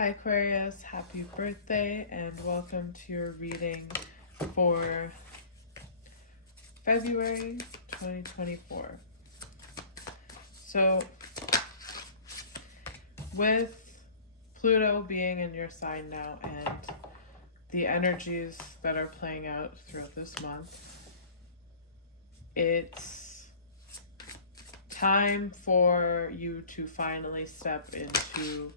Hi Aquarius, happy birthday and welcome to your reading for February 2024. So with Pluto being in your sign now and the energies that are playing out throughout this month, it's time for you to finally step into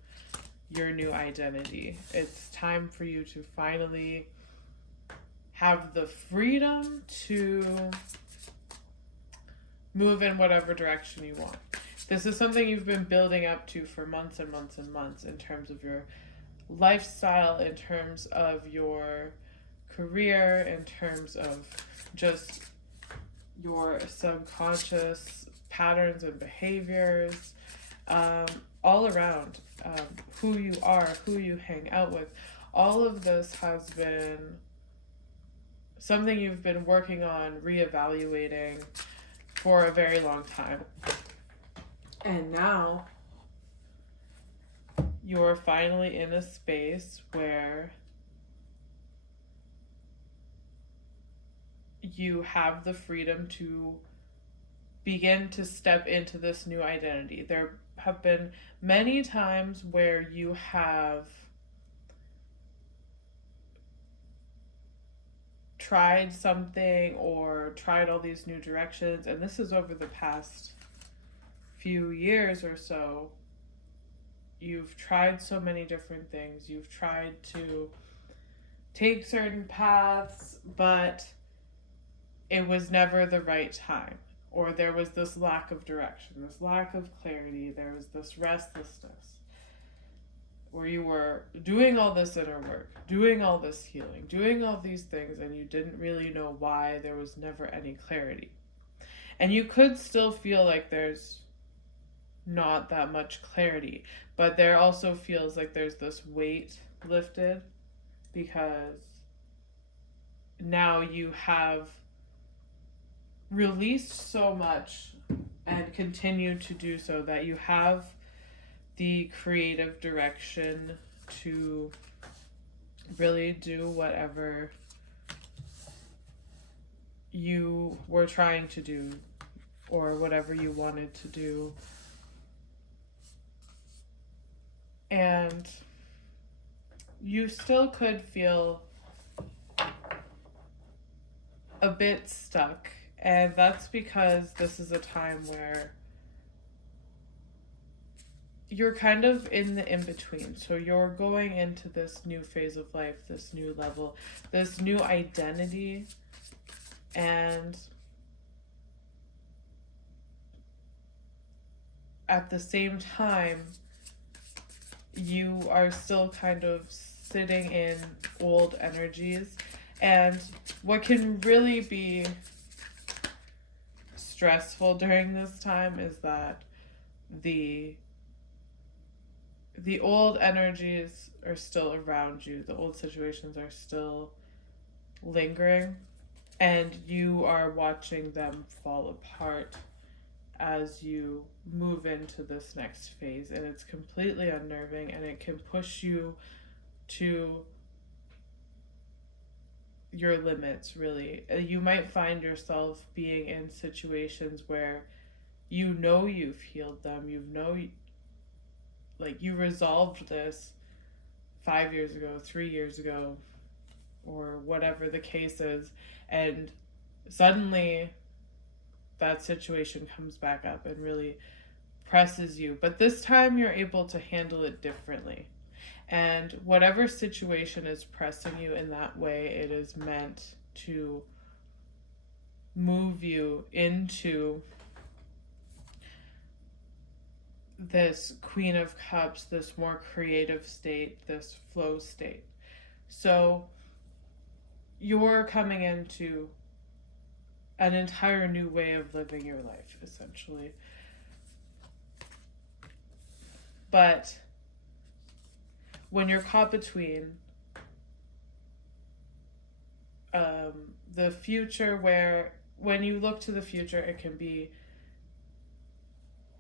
your new identity. It's time for you to finally have the freedom to move in whatever direction you want. This is something you've been building up to for months and months and months in terms of your lifestyle, in terms of your career, in terms of just your subconscious patterns and behaviors, all around who you are, who you hang out with. All of this has been something you've been working on, reevaluating for a very long time. And now you're finally in a space where you have the freedom to begin to step into this new identity. There have been many times where you have tried something or tried all these new directions, and this is over the past few years or so. You've tried so many different things. You've tried to take certain paths, but it was never the right time. Or there was this lack of direction, this lack of clarity, there was this restlessness, where you were doing all this inner work, doing all this healing, doing all these things, and you didn't really know why. There was never any clarity. And you could still feel like there's not that much clarity, but there also feels like there's this weight lifted, because now you have released so much and continue to do so that you have the creative direction to really do whatever you were trying to do or whatever you wanted to do. And you still could feel a bit stuck. And that's because this is a time where you're kind of in the in-between. So you're going into this new phase of life, this new level, this new identity. And at the same time, you are still kind of sitting in old energies. And what can really be stressful during this time is that the old energies are still around you. The old situations are still lingering, and you are watching them fall apart as you move into this next phase. And it's completely unnerving, and it can push you to your limits, really. You might find yourself being in situations where you know you've healed them, like you resolved this 5 years ago, 3 years ago, or whatever the case is, and suddenly that situation comes back up and really presses you. But this time you're able to handle it differently. And whatever situation is pressing you in that way, it is meant to move you into this Queen of Cups, this more creative state, this flow state. So you're coming into an entire new way of living your life, essentially. But when you're caught between the future, where when you look to the future, it can be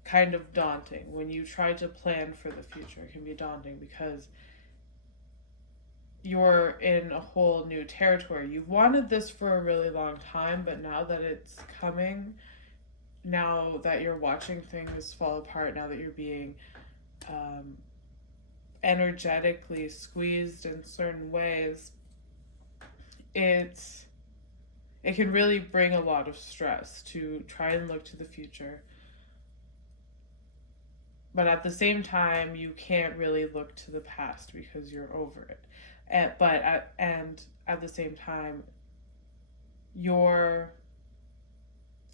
kind of daunting. When you try to plan for the future, it can be daunting because you're in a whole new territory. You've wanted this for a really long time, but now that it's coming, now that you're watching things fall apart, now that you're being energetically squeezed in certain ways, it can really bring a lot of stress to try and look to the future. But at the same time, you can't really look to the past because you're over it. And at the same time, your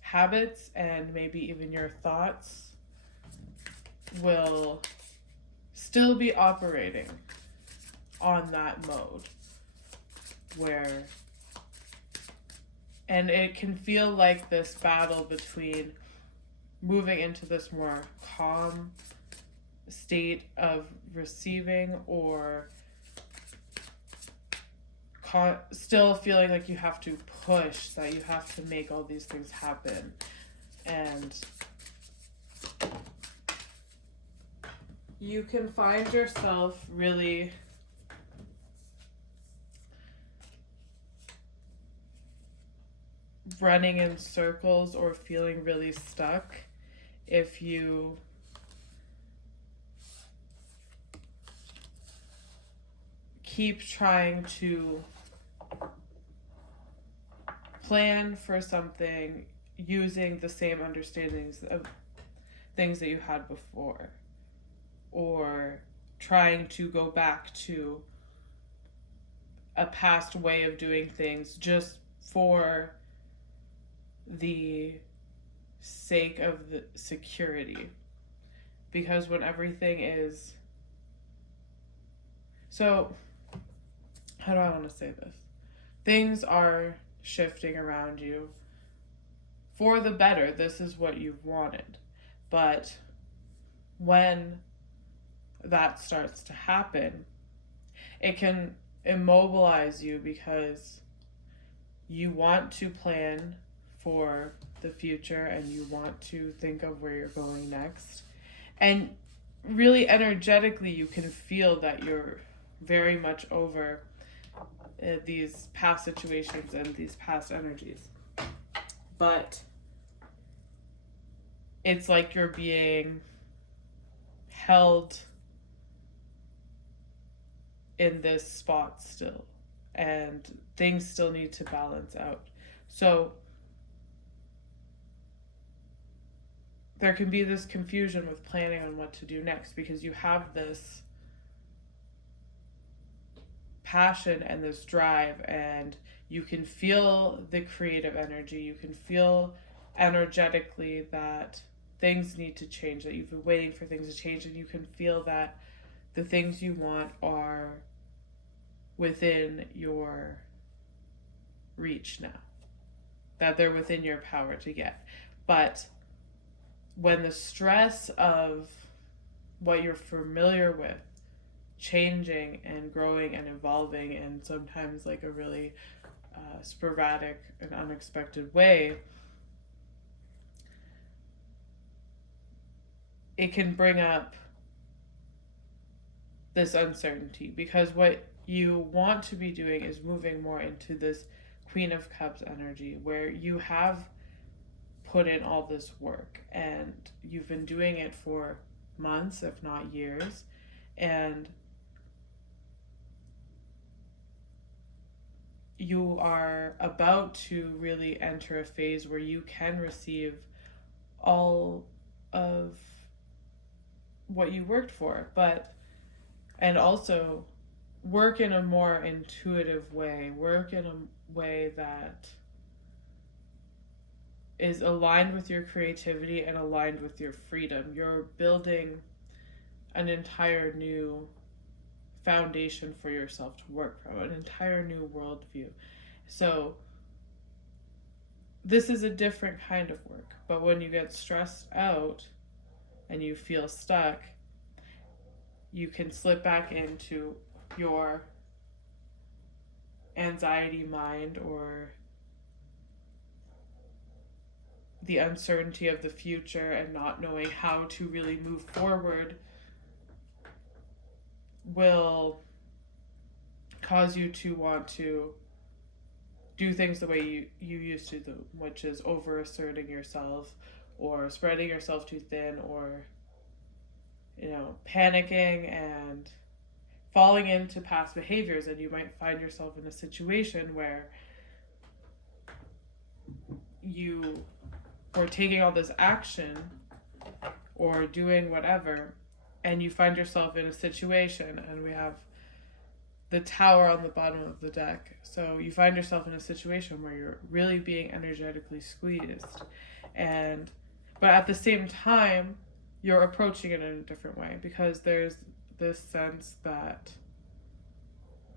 habits and maybe even your thoughts will still be operating on that mode where, and it can feel like this battle between moving into this more calm state of receiving, or still feeling like you have to push, that you have to make all these things happen. And you can find yourself really running in circles or feeling really stuck if you keep trying to plan for something using the same understandings of things that you had before, or trying to go back to a past way of doing things just for the sake of the security. Because when everything is so, how do I want to say this? Things are shifting around you for the better. This is what you've wanted. But when that starts to happen, it can immobilize you because you want to plan for the future and you want to think of where you're going next. And really energetically, you can feel that you're very much over these past situations and these past energies. But it's like you're being held in this spot still, and things still need to balance out. So there can be this confusion with planning on what to do next, because you have this passion and this drive, and you can feel the creative energy. You can feel energetically that things need to change, that you've been waiting for things to change, and you can feel that the things you want are within your reach now, that they're within your power to get. But when the stress of what you're familiar with changing and growing and evolving, and sometimes like a really sporadic and unexpected way, it can bring up this uncertainty, because what you want to be doing is moving more into this Queen of Cups energy, where you have put in all this work and you've been doing it for months, if not years, and you are about to really enter a phase where you can receive all of what you worked for, and also work in a more intuitive way, work in a way that is aligned with your creativity and aligned with your freedom. You're building an entire new foundation for yourself to work from, an entire new worldview. So this is a different kind of work, but when you get stressed out and you feel stuck, you can slip back into your anxiety mind, or the uncertainty of the future and not knowing how to really move forward will cause you to want to do things the way you used to do, which is over asserting yourself or spreading yourself too thin, or panicking and falling into past behaviors. And you might find yourself in a situation where you are taking all this action or doing whatever, and you find yourself in a situation, and we have the tower on the bottom of the deck. So you find yourself in a situation where you're really being energetically squeezed, but at the same time you're approaching it in a different way, because there's this sense that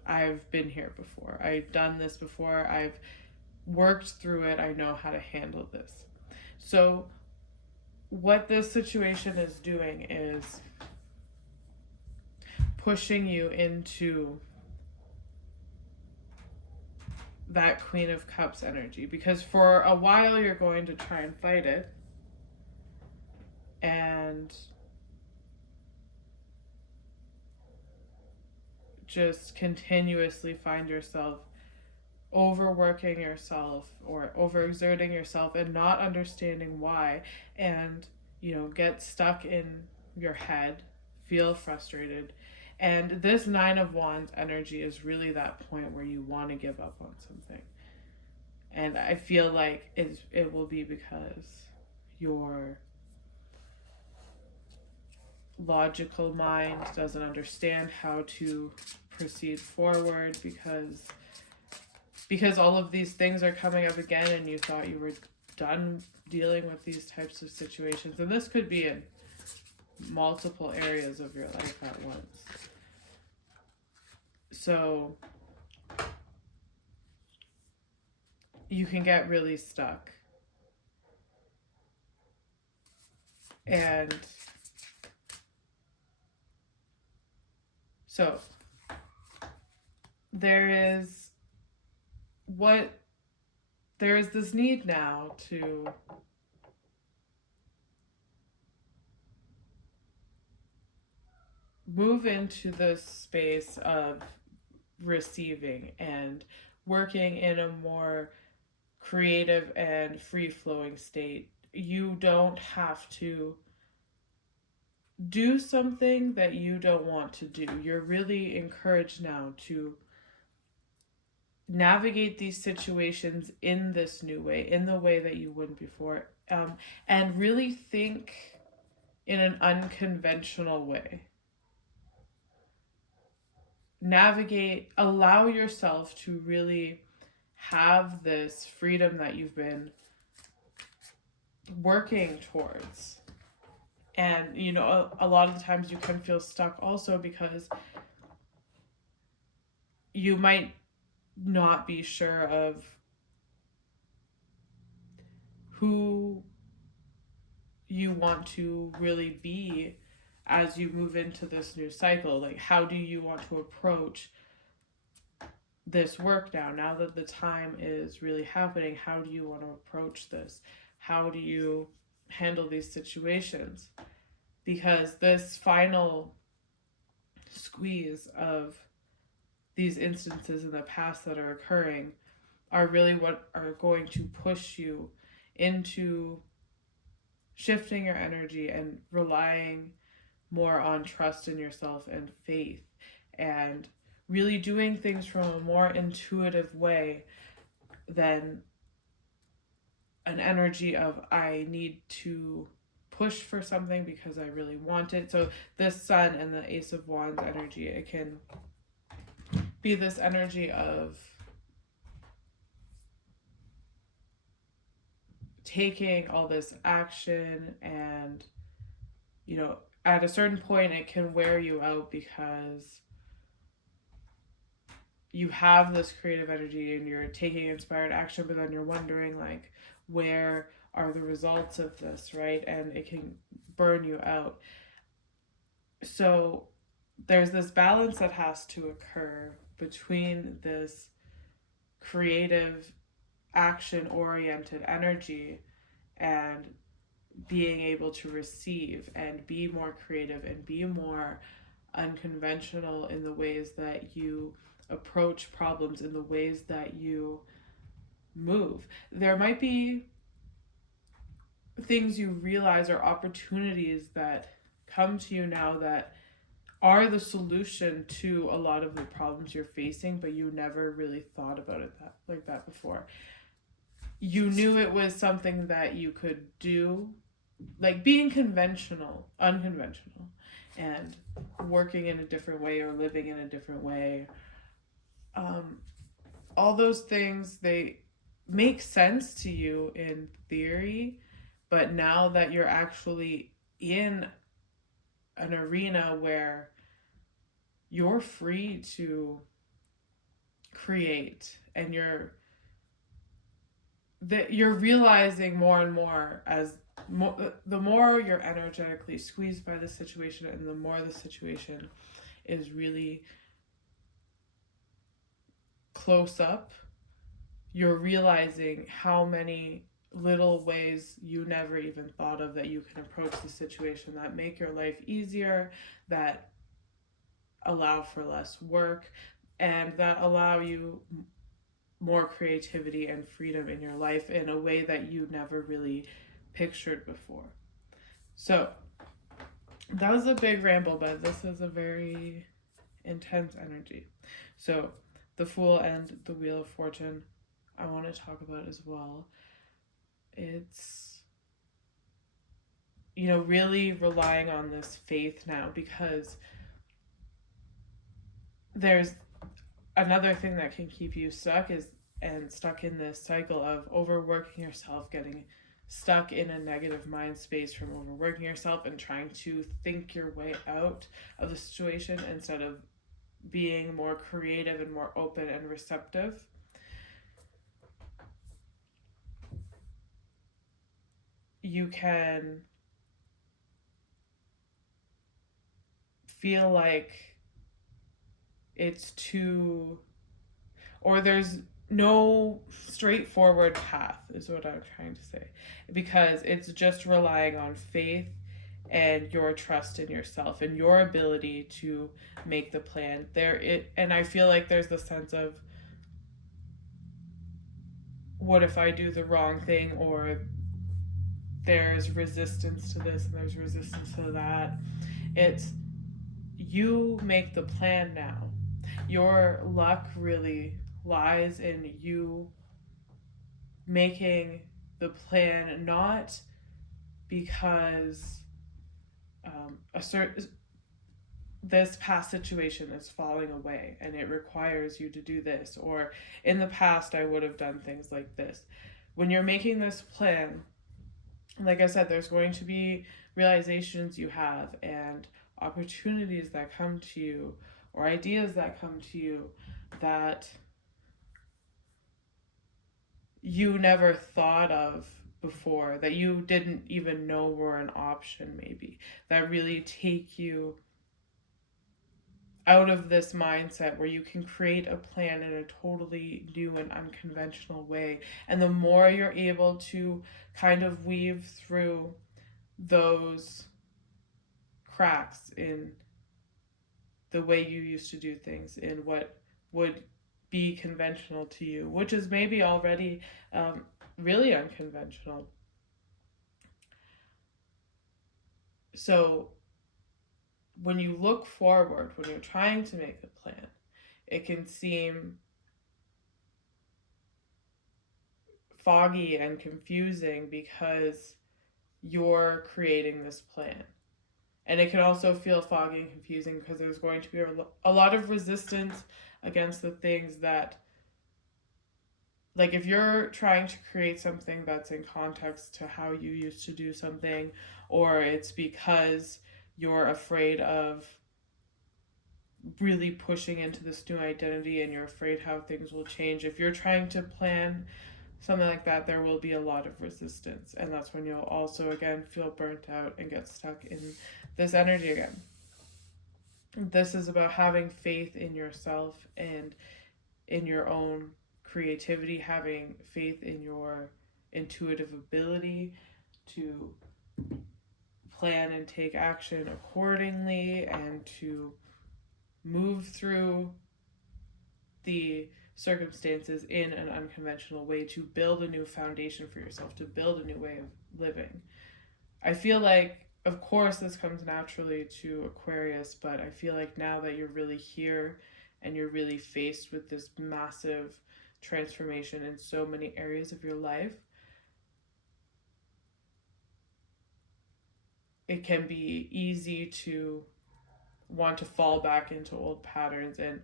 I've been here before, I've done this before, I've worked through it, I know how to handle this. So what this situation is doing is pushing you into that Queen of Cups energy, because for a while you're going to try and fight it and just continuously find yourself overworking yourself or overexerting yourself and not understanding why, and get stuck in your head, feel frustrated. And this Nine of Wands energy is really that point where you want to give up on something. And I feel like it will be because your logical mind doesn't understand how to proceed forward, because all of these things are coming up again, and you thought you were done dealing with these types of situations. And this could be in multiple areas of your life at once. So you can get really stuck. And so there is this need now to move into this space of receiving and working in a more creative and free-flowing state. You don't have to do something that you don't want to do. You're really encouraged now to navigate these situations in this new way, in the way that you wouldn't before, and really think in an unconventional way. Allow yourself to really have this freedom that you've been working towards. And a lot of the times you can feel stuck also because you might not be sure of who you want to really be as you move into this new cycle. Like, how do you want to approach this work now that the time is really happening? How do you want to approach this? How do you handle these situations? Because this final squeeze of these instances in the past that are occurring are really what are going to push you into shifting your energy and relying more on trust in yourself and faith, and really doing things from a more intuitive way than an energy of I need to push for something because I really want it. So this Sun and the Ace of Wands energy, it can be this energy of taking all this action, and at a certain point it can wear you out because you have this creative energy and you're taking inspired action, but then you're wondering, like, where are the results of this, right? And it can burn you out. So there's this balance that has to occur between this creative, action-oriented energy and being able to receive and be more creative and be more unconventional in the ways that you approach problems, in the ways that you move. There might be things you realize or opportunities that come to you now that are the solution to a lot of the problems you're facing, but you never really thought about it like that before. You knew it was something that you could do, like being unconventional, and working in a different way or living in a different way. All those things, they make sense to you in theory, but now that you're actually in an arena where you're free to create, and you're realizing more and more the more you're energetically squeezed by the situation, and the more the situation is really close up, you're realizing how many little ways you never even thought of that you can approach the situation that make your life easier, that allow for less work, and that allow you more creativity and freedom in your life in a way that you never really pictured before. So that was a big ramble, but this is a very intense energy. So the Fool and the Wheel of Fortune, I want to talk about as well. It's, really relying on this faith now, because there's another thing that can keep you stuck in this cycle of overworking yourself, getting stuck in a negative mind space from overworking yourself and trying to think your way out of the situation instead of being more creative and more open and receptive. You can feel like it's too, or there's no straightforward path, is what I'm trying to say, because it's just relying on faith and your trust in yourself and your ability to make the plan and I feel like there's the sense of, what if I do the wrong thing, or there's resistance to this and there's resistance to that. It's, you make the plan now. Your luck really lies in you making the plan, not because this past situation is falling away and it requires you to do this, or in the past I would have done things like this. When you're making this plan, like I said, there's going to be realizations you have and opportunities that come to you, or ideas that come to you that you never thought of before, that you didn't even know were an option, maybe, that really take you out of this mindset where you can create a plan in a totally new and unconventional way. And the more you're able to kind of weave through those cracks in the way you used to do things, in what would be conventional to you, which is maybe already really unconventional. So when you look forward, when you're trying to make a plan, it can seem foggy and confusing because you're creating this plan. And it can also feel foggy and confusing because there's going to be a lot of resistance against the things that, like, if you're trying to create something that's in context to how you used to do something, or it's because you're afraid of really pushing into this new identity and you're afraid how things will change, if you're trying to plan something like that, there will be a lot of resistance. And that's when you'll also, again, feel burnt out and get stuck in this energy again. This is about having faith in yourself and in your own creativity, having faith in your intuitive ability to plan and take action accordingly, and to move through the circumstances in an unconventional way to build a new foundation for yourself, to build a new way of living. I feel like, of course, this comes naturally to Aquarius, but I feel like now that you're really here and you're really faced with this massive transformation in so many areas of your life, it can be easy to want to fall back into old patterns and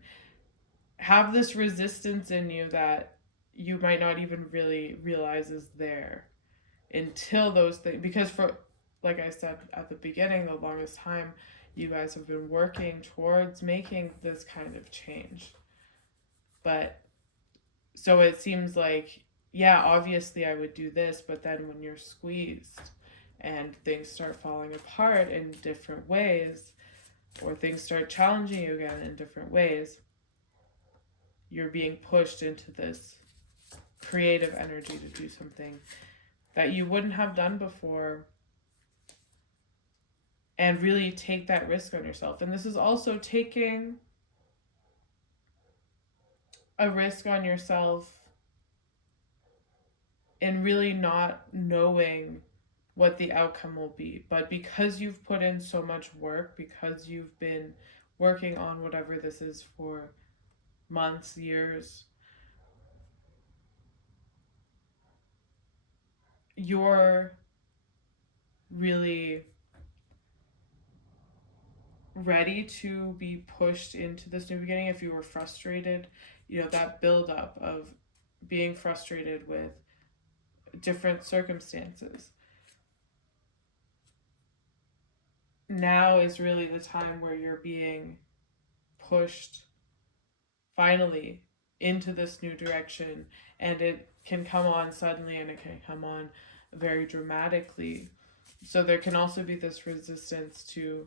have this resistance in you that you might not even really realize is there until those things, because for, like I said at the beginning, the longest time you guys have been working towards making this kind of change. But so it seems like, yeah, obviously I would do this, but then when you're squeezed and things start falling apart in different ways, or things start challenging you again in different ways, you're being pushed into this creative energy to do something that you wouldn't have done before, and really take that risk on yourself. And this is also taking a risk on yourself and really not knowing what the outcome will be. But because you've put in so much work, because you've been working on whatever this is for months, years, you're really ready to be pushed into this new beginning. If you were frustrated, that buildup of being frustrated with different circumstances, now is really the time where you're being pushed finally into this new direction. And it can come on suddenly and it can come on very dramatically. So there can also be this resistance to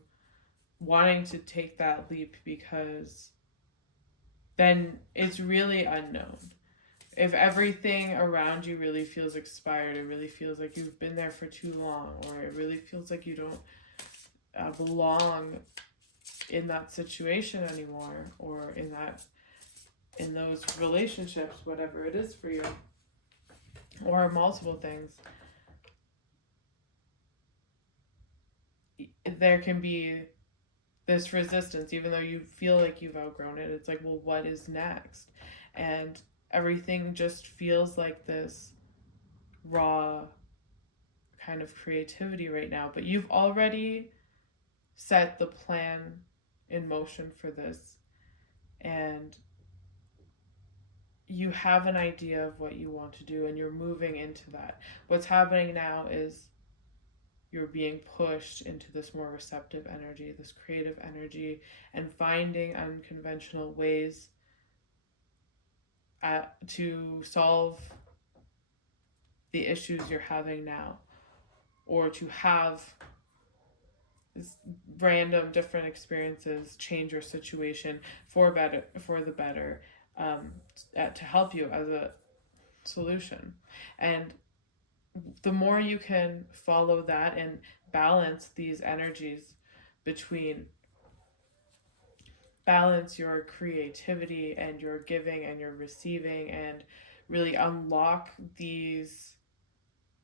wanting to take that leap, because then it's really unknown. If everything around you really feels expired, it really feels like you've been there for too long, or it really feels like you don't belong in that situation anymore, or in those relationships, whatever it is for you, or multiple things, there can be this resistance, even though you feel like you've outgrown it. It's like, well, what is next? And everything just feels like this raw kind of creativity right now. But you've already set the plan in motion for this, and you have an idea of what you want to do, and you're moving into that. What's happening now is you're being pushed into this more receptive energy, this creative energy, and finding unconventional ways to solve the issues you're having now, or to have random different experiences change your situation for the better, to help you as a solution. And the more you can follow that and balance these energies, between balance your creativity and your giving and your receiving, and really unlock these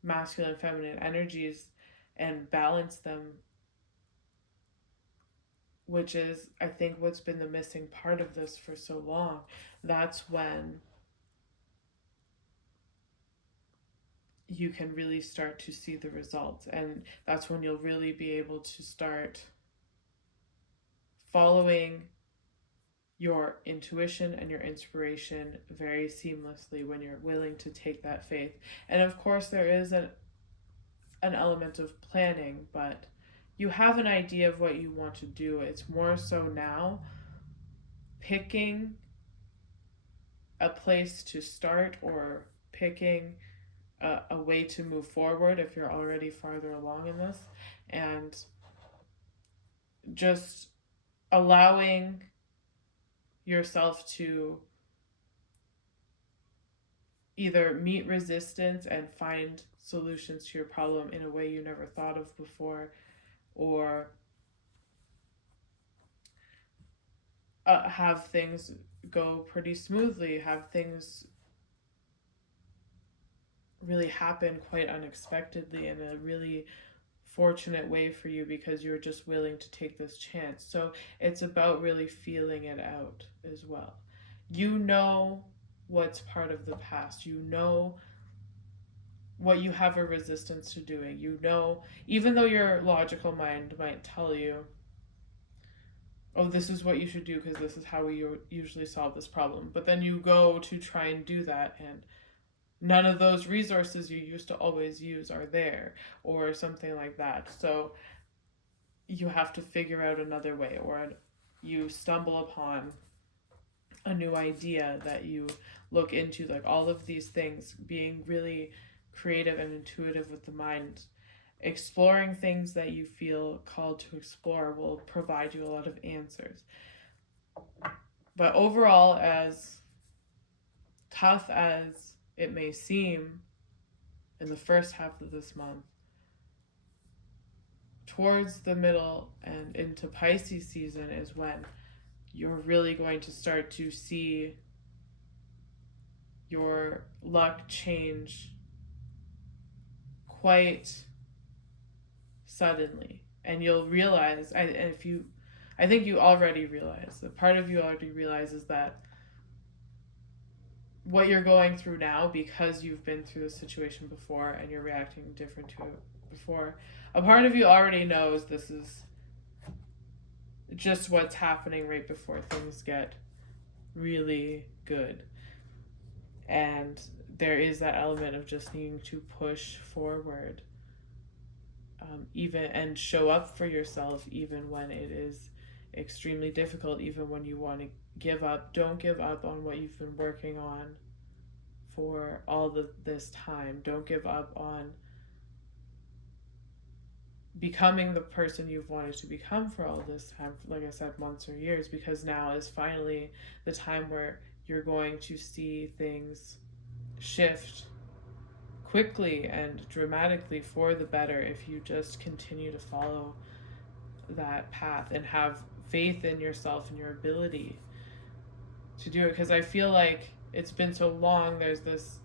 masculine and feminine energies and balance them, which is, I think, what's been the missing part of this for so long. That's when you can really start to see the results, and that's when you'll really be able to start following your intuition and your inspiration very seamlessly, when you're willing to take that faith. And of course there is an element of planning, but you have an idea of what you want to do. It's more so now picking a place to start, or picking a way to move forward if you're already farther along in this, and just allowing yourself to either meet resistance and find solutions to your problem in a way you never thought of before, or have things go pretty smoothly, have things really happen quite unexpectedly in a really fortunate way for you because you're just willing to take this chance. So it's about really feeling it out as well. You know what's part of the past. You know what you have a resistance to doing. You know, even though your logical mind might tell you, oh, this is what you should do because this is how we usually solve this problem. But then you go to try and do that, and none of those resources you used to always use are there, or something like that. So you have to figure out another way, or you stumble upon a new idea that you look into. Like all of these things, being really creative and intuitive with the mind, exploring things that you feel called to explore will provide you a lot of answers. But overall, as tough as it may seem in the first half of this month, towards the middle and into Pisces season is when you're really going to start to see your luck change quite suddenly. And you'll realize, I think you already realize, that part of you already realizes that what you're going through now, because you've been through this situation before and you're reacting different to it before, a part of you already knows this is just what's happening right before things get really good. And there is that element of just needing to push forward, even and show up for yourself, even when it is extremely difficult, even when you want to give up. Don't give up on what you've been working on for this time. Don't give up on becoming the person you've wanted to become for all this time, like I said, months or years, because now is finally the time where you're going to see things shift quickly and dramatically for the better if you just continue to follow that path and have faith in yourself and your ability to do it. Because I feel like it's been so long, there's this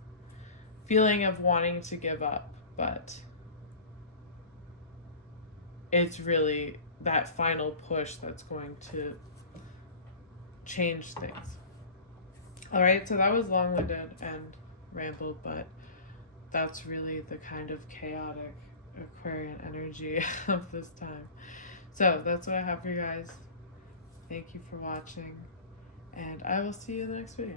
feeling of wanting to give up, but it's really that final push that's going to change things. All right, so that was long-winded and rambled, but that's really the kind of chaotic Aquarian energy of this time. So that's what I have for you guys. Thank you for watching, and I will see you in the next video.